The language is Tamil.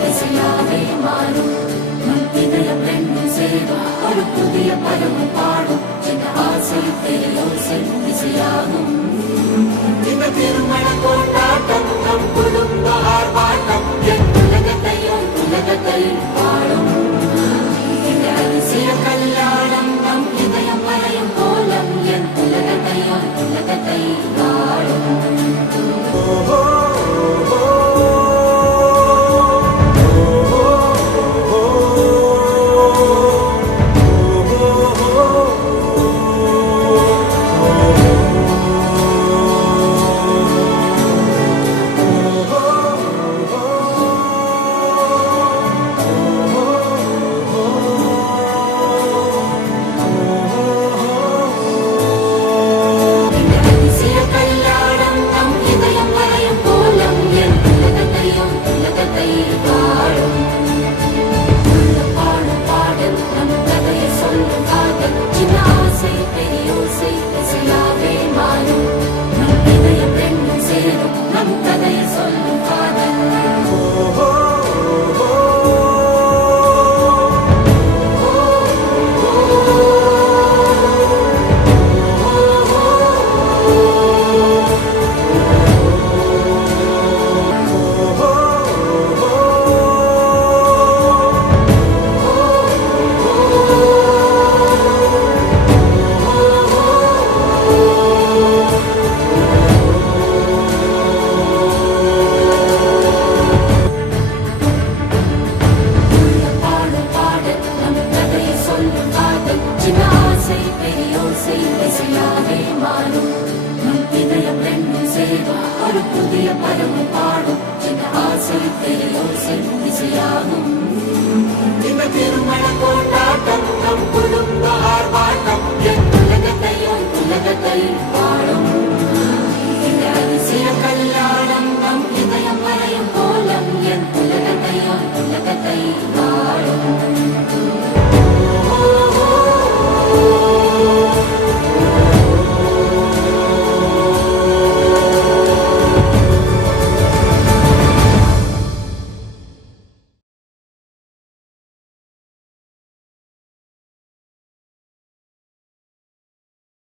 திசையாவே மாறும். நம் இதயம் ரெண்டும் சேரும் ஒரு புதிய பருவம் பாடும். சின்ன ஆசை பெரியோசை திசையாகும். இந்த திருமண கொண்டாட்டம் நம் குடும்ப ஆர்ப்பாட்டம் என் உலகத்தையும் பாடும். இந்த அதிசய கல்யாணம் நம் இதயம் வரையும் கோலம் என் உலகத்தை பாடும். ஒரு புதிய பருவம் பாடும். சின்ன ஆசை பெரியோசை திசையாகும். இந்த திருமண கொண்டாட்டம் நம்